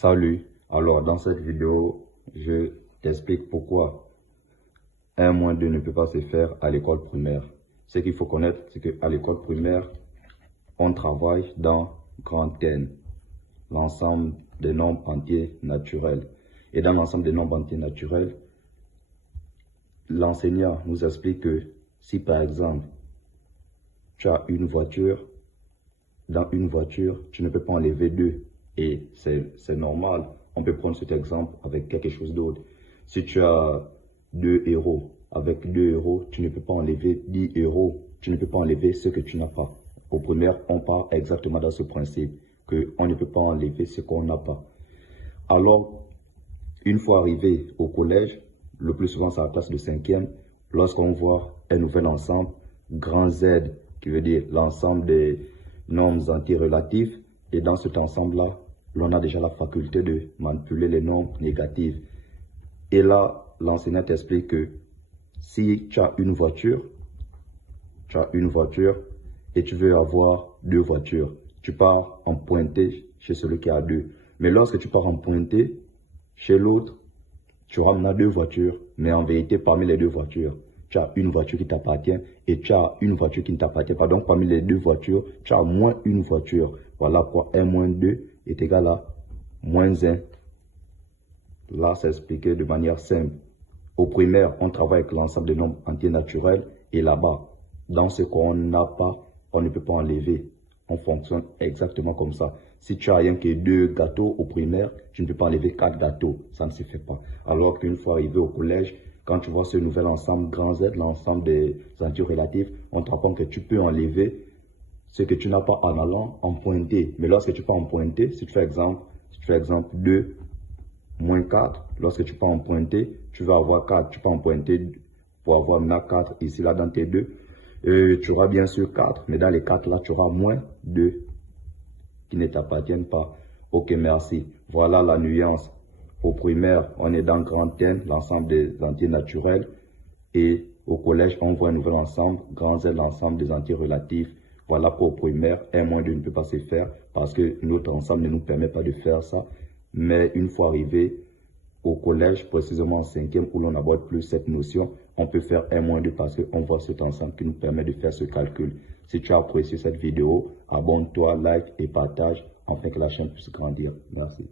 Salut, alors dans cette vidéo, je t'explique pourquoi 1-2 ne peut pas se faire à l'école primaire. Ce qu'il faut connaître, c'est qu'à l'école primaire, on travaille dans grand N, l'ensemble des nombres entiers naturels. Et dans l'ensemble des nombres entiers naturels, l'enseignant nous explique que si par exemple, tu as une voiture, dans une voiture, tu ne peux pas enlever 2. Et c'est normal. On peut prendre cet exemple avec quelque chose d'autre. Si tu as 2 euros, avec 2 euros, tu ne peux pas enlever 10 euros. Tu ne peux pas enlever ce que tu n'as pas. Au primaire, on part exactement dans ce principe, qu'on ne peut pas enlever ce qu'on n'a pas. Alors, une fois arrivé au collège, le plus souvent c'est à la classe de 5e, lorsqu'on voit un nouvel ensemble, grand Z, qui veut dire l'ensemble des nombres entiers relatifs, et dans cet ensemble-là, l'on a déjà la faculté de manipuler les nombres négatifs. Et là, l'enseignant t'explique que si tu as une voiture et tu veux avoir 2 voitures, tu pars en pointé chez celui qui a 2. Mais lorsque tu pars en pointé chez l'autre, tu auras maintenant 2 voitures, mais en vérité, parmi les 2 voitures, tu as une voiture qui t'appartient et tu as une voiture qui ne t'appartient pas. Donc, parmi les 2 voitures, tu as moins une voiture. Voilà pourquoi 1-2 est égal à -1. Là, c'est expliqué de manière simple. Au primaire, on travaille avec l'ensemble des nombres entiers naturels et là-bas, dans ce qu'on n'a pas, on ne peut pas enlever. On fonctionne exactement comme ça. Si tu as rien que 2 gâteaux au primaire, tu ne peux pas enlever 4 gâteaux. Ça ne se fait pas. Alors qu'une fois arrivé au collège, quand tu vois ce nouvel ensemble grand Z, l'ensemble des entiers relatifs, on te rapprend que tu peux enlever ce que tu n'as pas en allant en pointé. Mais lorsque tu pars en pointé, si tu fais exemple 2 moins 4, lorsque tu pars en pointé, tu vas avoir 4. Tu pars en pointé pour avoir maintenant 4 ici, là, dans tes 2. Tu auras bien sûr 4, mais dans les 4 là, tu auras -2 qui ne t'appartiennent pas. Ok, merci. Voilà la nuance. Au primaire, on est dans grand N, l'ensemble des entiers naturels. Et au collège, on voit un nouvel ensemble, grand Z, l'ensemble des entiers relatifs. Voilà pour au primaire, 1-2 ne peut pas se faire parce que notre ensemble ne nous permet pas de faire ça. Mais une fois arrivé au collège, précisément en 5e, où l'on n'aborde plus cette notion, on peut faire 1-2 parce qu'on voit cet ensemble qui nous permet de faire ce calcul. Si tu as apprécié cette vidéo, abonne-toi, like et partage afin que la chaîne puisse grandir. Merci.